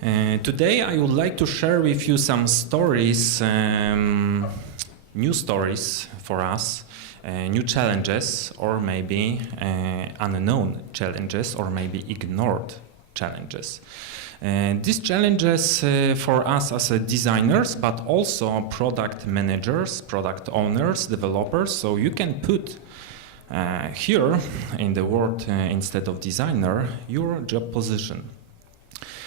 Today I would like to share with you some stories, new stories for us, new challenges, or maybe unknown challenges, or maybe ignored challenges. These challenges for us as designers, but also product managers, product owners, developers, so you can put here in the word instead of designer your job position.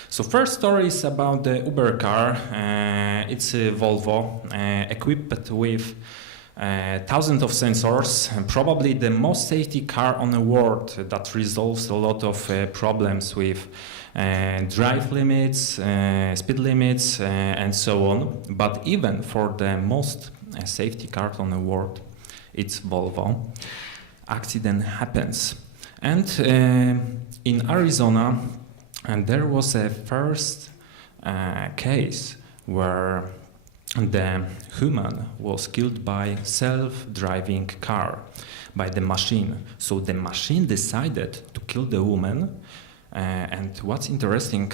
So first story is about the Uber car. It's a Volvo equipped with thousands of sensors, and probably the most safety car on the world that resolves a lot of problems with drive limits, speed limits, and so on. But even for the most safety car on the world, it's Volvo. Accident happens. And in Arizona, and there was a first case where the human was killed by self-driving car, by the machine. So the machine decided to kill the woman. And what's interesting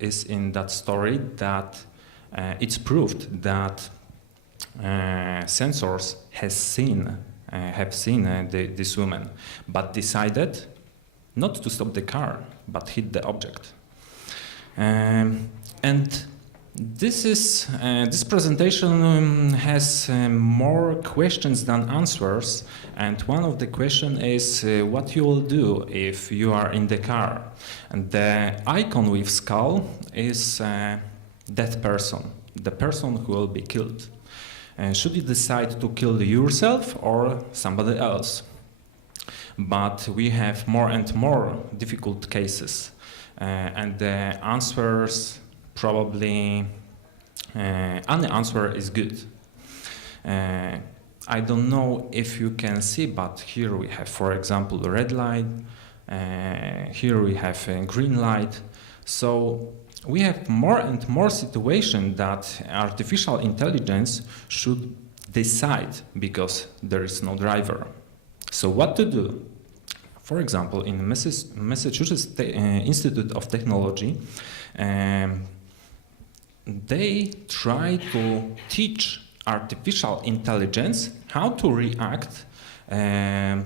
is in that story that it's proved that sensors have seen this woman, but decided not to stop the car, but hit the object. And this presentation has more questions than answers. And one of the questions is what you will do if you are in the car. And the icon with skull is that person, the person who will be killed. Should you decide to kill yourself or somebody else? But we have more and more difficult cases, and the answers probably any answer is good. I don't know if you can see, but here we have, for example, the red light. Here we have a green light. So we have more and more situation that artificial intelligence should decide because there is no driver. So what to do? For example, in Massachusetts Institute of Technology, they try to teach artificial intelligence how to react and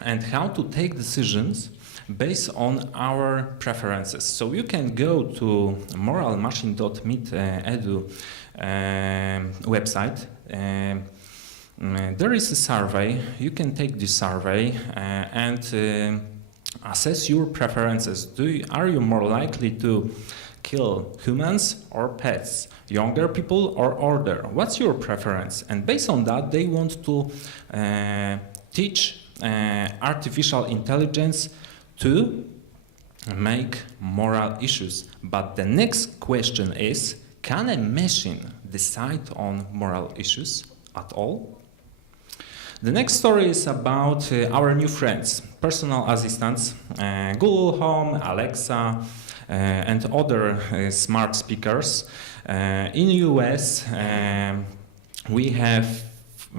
how to take decisions based on our preferences. So you can go to moralmachine.mit.edu website. There is a survey. You can take this survey and assess your preferences. Are you more likely to kill humans or pets, younger people or older? What's your preference? And based on that, they want to teach artificial intelligence to make moral issues. But the next question is, can a machine decide on moral issues at all? The next story is about our new friends, personal assistants, Google Home, Alexa, and other smart speakers. In the US, we have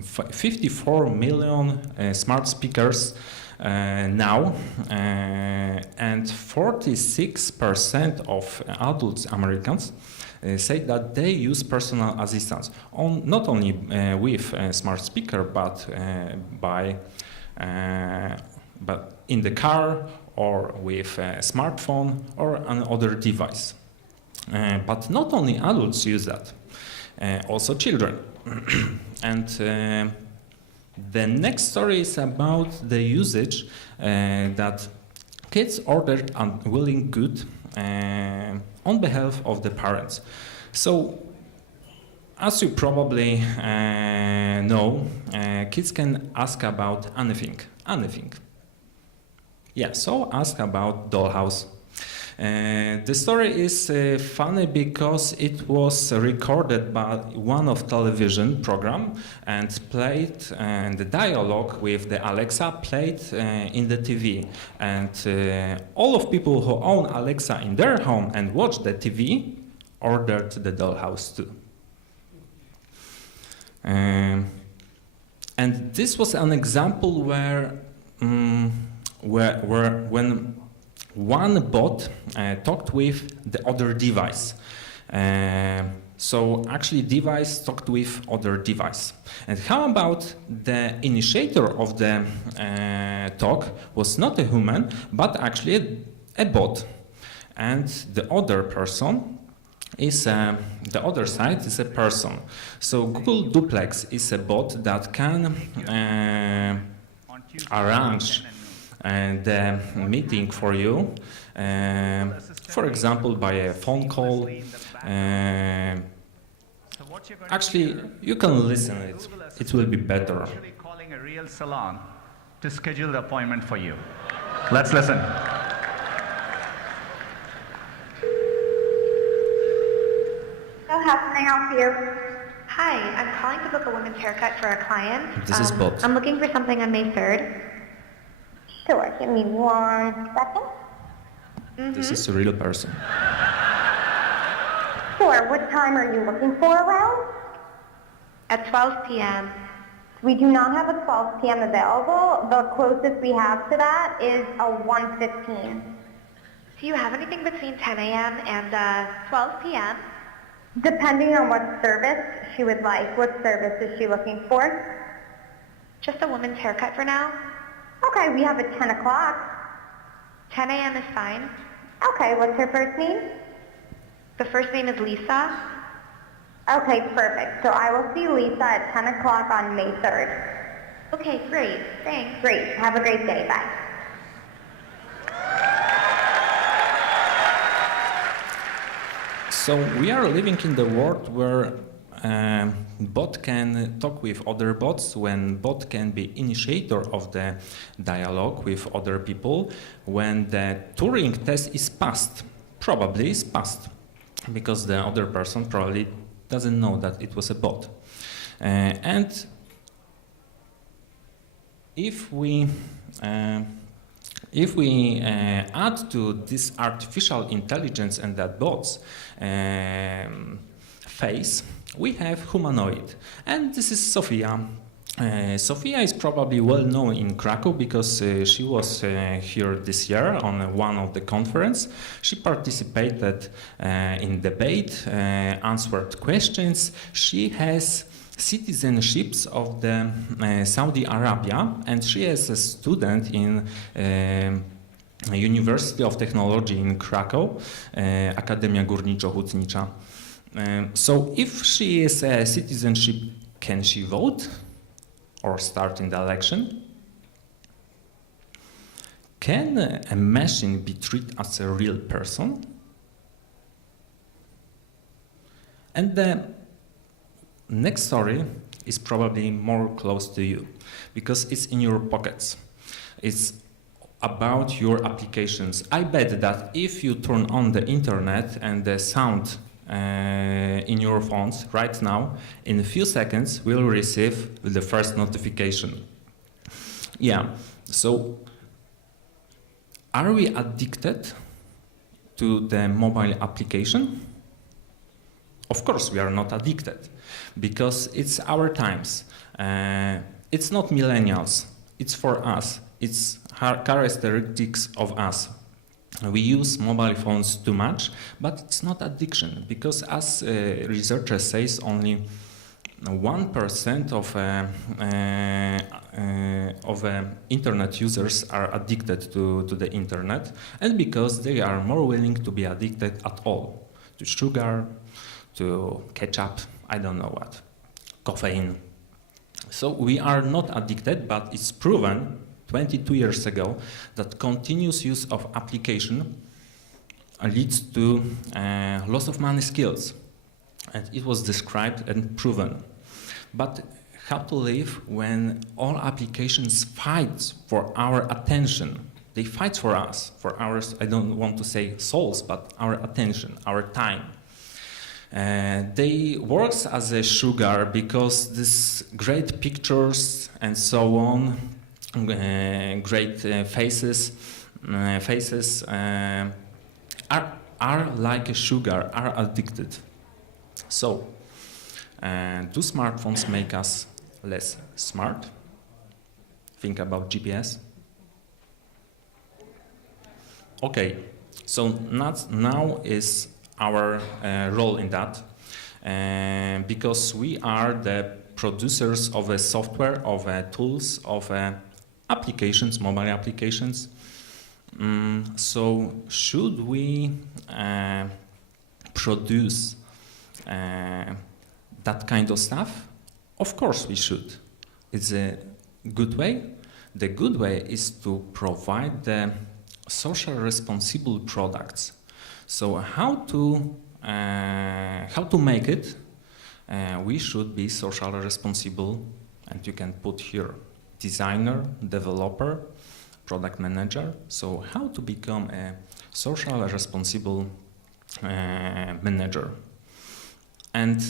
54 million smart speakers now, and 46% of adults Americans say that they use personal assistants, not only with a smart speaker, but in the car or with a smartphone or another device. But not only adults use that, also children. And the next story is about the usage that kids ordered unwilling good on behalf of the parents. So, as you probably know, kids can ask about anything. Yeah, so ask about dollhouse. The story is funny because it was recorded by one of television program and played, and the dialogue with the Alexa played in the TV. And all of people who own Alexa in their home and watch the TV ordered the dollhouse too. And this was an example where when one bot talked with the other device. So actually device talked with other device. And how about the initiator of the talk was not a human, but actually a bot. And the other person is the other side is a person. So Google Duplex is a bot that can arrange the meeting for you, for example, by a phone call. Actually, you can listen it. It will be better. Calling a real salon to schedule the appointment for you. Let's listen. So how can I help you? Hi, I'm calling to book a women's haircut for a client. This is bot. I'm looking for something on May 3rd. Sure, give me 1 second. This is a real person. Sure, what time are you looking for around? At 12 p.m. We do not have a 12 p.m. available. The closest we have to that is a 1:15. Do you have anything between 10 a.m. and 12 p.m.? Depending on what service she would like. What service is she looking for? Just a woman's haircut for now. Okay, we have a 10 o'clock. 10 a.m. is fine. Okay, what's her first name? The first name is Lisa. Okay, perfect. So I will see Lisa at 10 o'clock on May 3rd. Okay, great. Thanks. Great. Have a great day. Bye. So we are living in the world where bot can talk with other bots, when bot can be initiator of the dialogue with other people, when the Turing test is passed, probably is passed, because the other person probably doesn't know that it was a bot. And if we add to this artificial intelligence and that bots phase, we have humanoid, and this is Sophia. Sophia is probably well known in Kraków because she was here this year on one of the conference. She participated in debate, answered questions. She has citizenships of the Saudi Arabia, and she is a student in University of Technology in Kraków, Akademia Górniczo-Hutnicza. So if she is a citizenship, can she vote or start in the election? Can a machine be treated as a real person? And the next story is probably more close to you because it's in your pockets. It's about your applications. I bet that if you turn on the internet and the sound in your phones right now, in a few seconds we'll receive the first notification. Yeah, so are we addicted to the mobile application? Of course we are not addicted, because it's our times. It's not millennials, it's for us. It's characteristics of us. We use mobile phones too much, but it's not addiction, because as researcher says, only 1% of internet users are addicted to the internet, and because they are more willing to be addicted at all, to sugar, to ketchup, I don't know what, caffeine. So we are not addicted, but it's proven 22 years ago that continuous use of application leads to loss of money skills. And it was described and proven. But how to live when all applications fight for our attention? They fight for us, for our, I don't want to say souls, but our attention, our time. They works as a sugar because these great pictures and so on, great faces are like a sugar, are addicted. So, do smartphones make us less smart? Think about GPS. Okay, so now is our role in that, because we are the producers of a software, of tools, of applications, mobile applications. So should we produce that kind of stuff? Of course we should. It's a good way. The good way is to provide the social responsible products. So how to make it? We should be socially responsible, and you can put here designer, developer, product manager. So how to become a socially responsible manager? And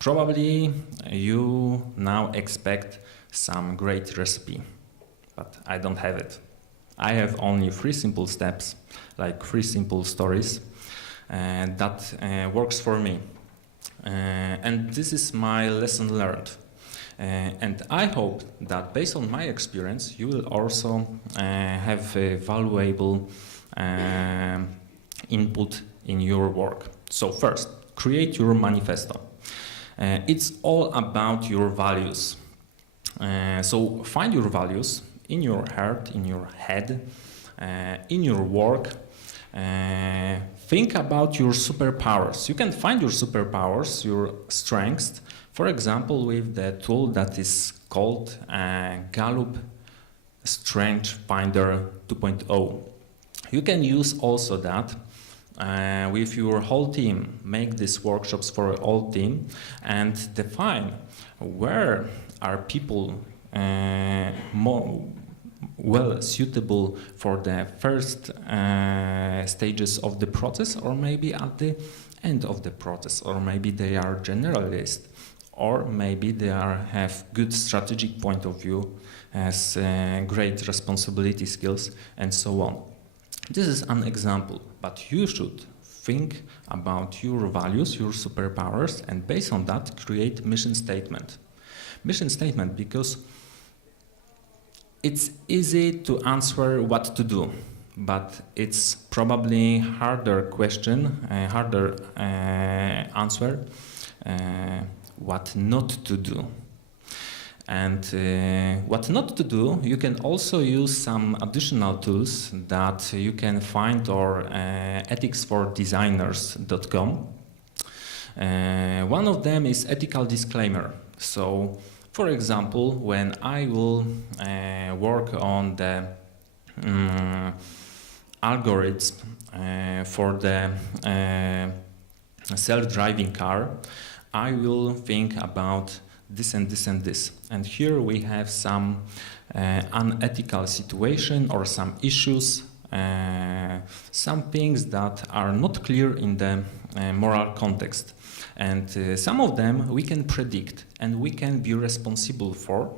probably you now expect some great recipe, but I don't have it. I have only 3 simple steps, like 3 simple stories that works for me. And this is my lesson learned. And I hope that based on my experience, you will also have a valuable input in your work. So first, create your manifesto. It's all about your values. So find your values in your heart, in your head, in your work. Think about your superpowers. You can find your superpowers, your strengths, for example, with the tool that is called Gallup Strength Finder 2.0. You can use also that with your whole team. Make these workshops for a whole team and define where are people more well suitable for the first stages of the process, or maybe at the end of the process, or maybe they are generalists, or maybe they have good strategic point of view, has great responsibility skills, and so on. This is an example, but you should think about your values, your superpowers, and based on that create mission statement. Mission statement because it's easy to answer what to do, but it's probably harder question, harder answer what not to do. And what not to do, you can also use some additional tools that you can find on ethicsfordesigners.com. One of them is ethical disclaimer. So, for example, when I will work on the algorithms for the self-driving car, I will think about this and this and this. And here we have some unethical situation or some issues, some things that are not clear in the moral context. And some of them we can predict and we can be responsible for,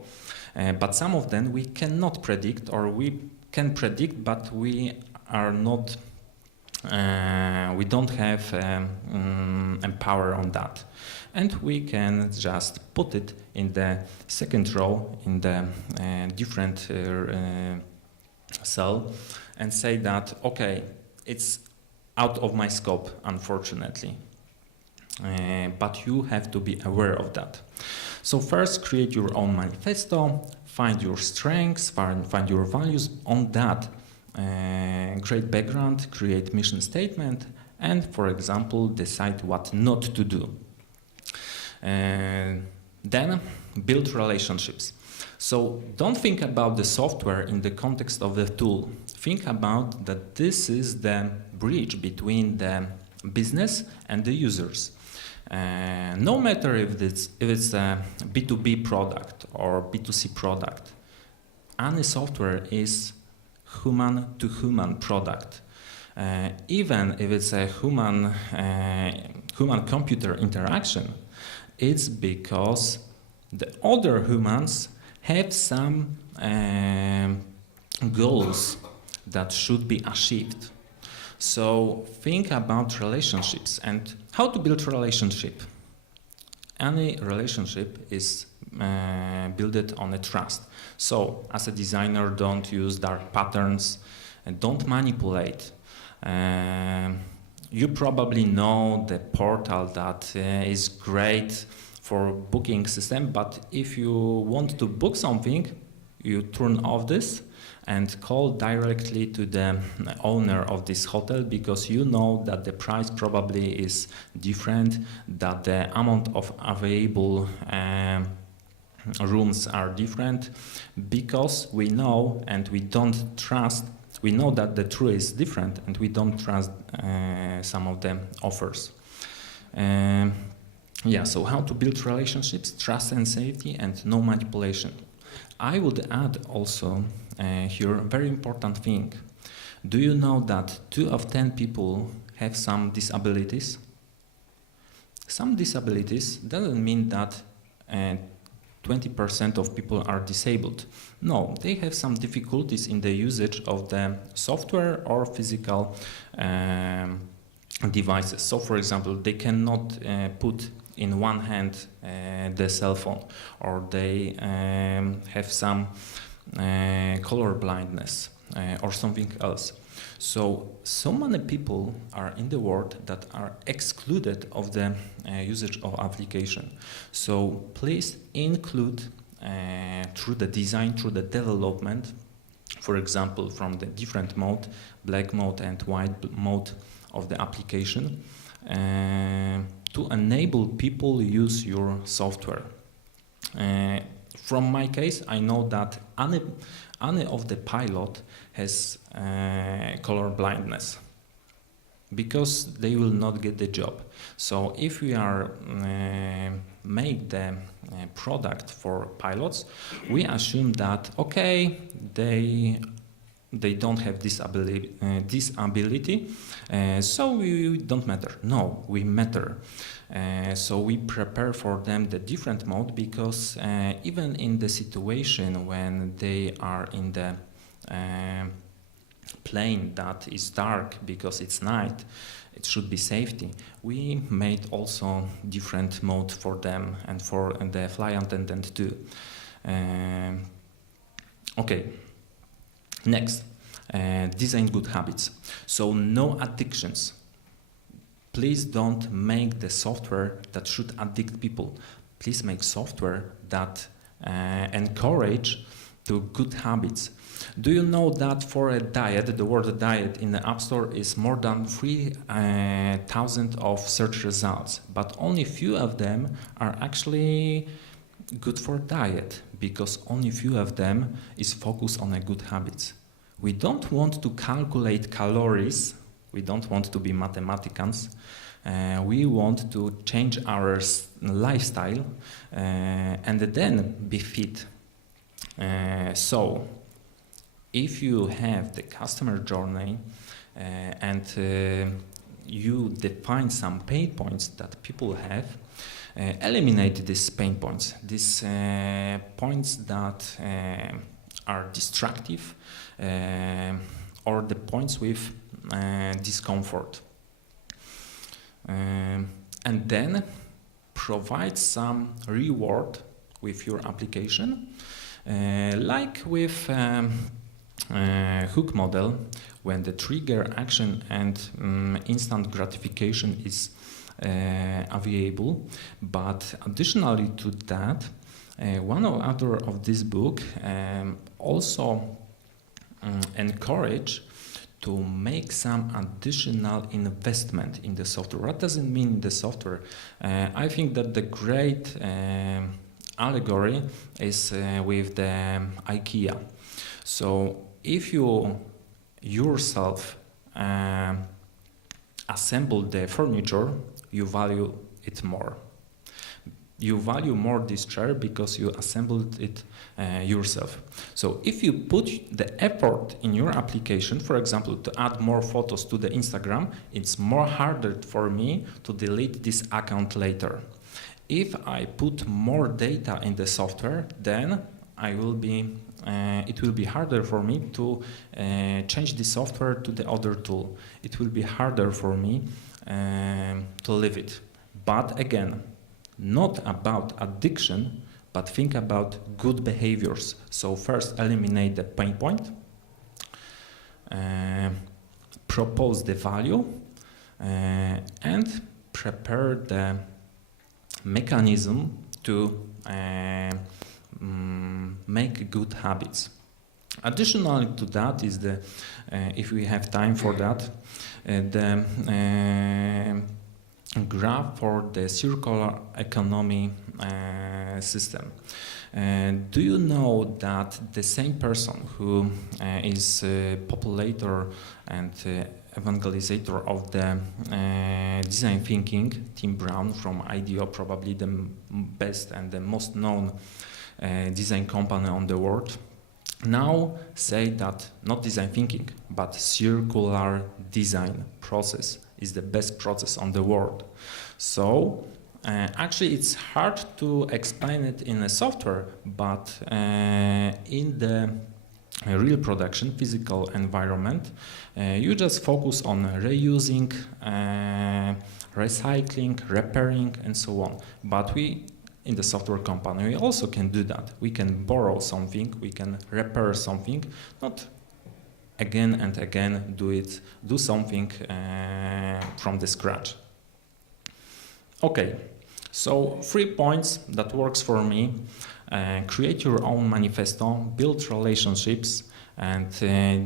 but some of them we cannot predict, or we can predict but we are not, we don't have power on that. And we can just put it in the second row in the different cell and say that, okay, it's out of my scope, unfortunately. But you have to be aware of that. So first, create your own manifesto, find your strengths, find your values. On that, create background, create mission statement, and, for example, decide what not to do. Then build relationships. So don't think about the software in the context of the tool. Think about that this is the bridge between the business and the users. No matter if it's a B2B product or B2C product, any software is human-to-human product. Even if it's a human-computer interaction, it's because the other humans have some goals that should be achieved. So think about relationships and how to build relationship. Any relationship is built on a trust. So as a designer, don't use dark patterns, and don't manipulate. You probably know the portal that is great for booking system, but if you want to book something, you turn off this and call directly to the owner of this hotel, because you know that the price probably is different, that the amount of available rooms are different, because we know and we don't trust. We know that the truth is different, and we don't trust some of the offers. Yeah, so how to build relationships, trust and safety, and no manipulation. I would add also here a very important thing. Do you know that 2 of 10 people have some disabilities? Some disabilities doesn't mean that 20% of people are disabled. No, they have some difficulties in the usage of the software or physical devices. So, for example, they cannot put in one hand the cell phone, or they have some color blindness or something else. So many people are in the world that are excluded of the usage of application. So please include through the design, through the development, for example, from the different mode, black mode and white mode of the application, to enable people use your software. From my case, I know that any of the pilot has color blindness, because they will not get the job. So if we are make the product for pilots, we assume that okay, they don't have disability, so we don't matter. No, we matter. So we prepare for them the different mode, because even in the situation when they are in the plane that is dark because it's night, it should be safety. We made also different mode for them and for the flight attendant too. Okay, next, design good habits. So no addictions. Please don't make the software that should addict people. Please make software that encourage to good habits. Do you know that for a diet, the word diet in the App Store is more than 3,000 of search results, but only few of them are actually good for diet, because only few of them is focused on a good habits. We don't want to calculate calories. We don't want to be mathematicians. We want to change our lifestyle and then be fit. So if you have the customer journey and you define some pain points that people have, eliminate these pain points, these points that are destructive, or the points with discomfort. And then provide some reward with your application, like with hook model, when the trigger action and instant gratification is available. But additionally to that, one or other of this book also encourage to make some additional investment in the software. What does it mean in the software? I think that the great allegory is with the IKEA. So if you yourself assemble the furniture, you value it more. You value more this chair because you assembled it yourself. So if you put the effort in your application, for example, to add more photos to the Instagram, it's more harder for me to delete this account later. If I put more data in the software, then it will be harder for me to change the software to the other tool. It will be harder for me to leave it. But again, not about addiction, but think about good behaviors. So first, eliminate the pain point. propose the value, and prepare the mechanism to make good habits. Additionally to that is the, if we have time for that, the graph for the circular economy system. Do you know that the same person who is populator and evangelizator of the design thinking, Tim Brown from IDEO, probably the best and the most known design company on the world, now say that not design thinking, but circular design process is the best process on the world. So actually it's hard to explain it in a software, but in the real production, physical environment, you just focus on reusing, recycling, repairing, and so on. But we, in the software company, we also can do that. We can borrow something, we can repair something, not again and again do something from the scratch. Okay, so 3 points that works for me. Create your own manifesto, build relationships, and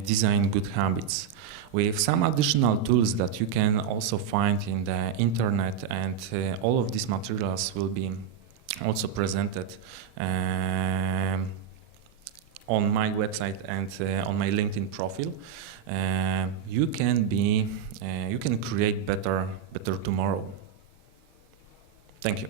design good habits. With some additional tools that you can also find in the internet, and all of these materials will be also presented on my website and on my LinkedIn profile. You can create better tomorrow. Thank you.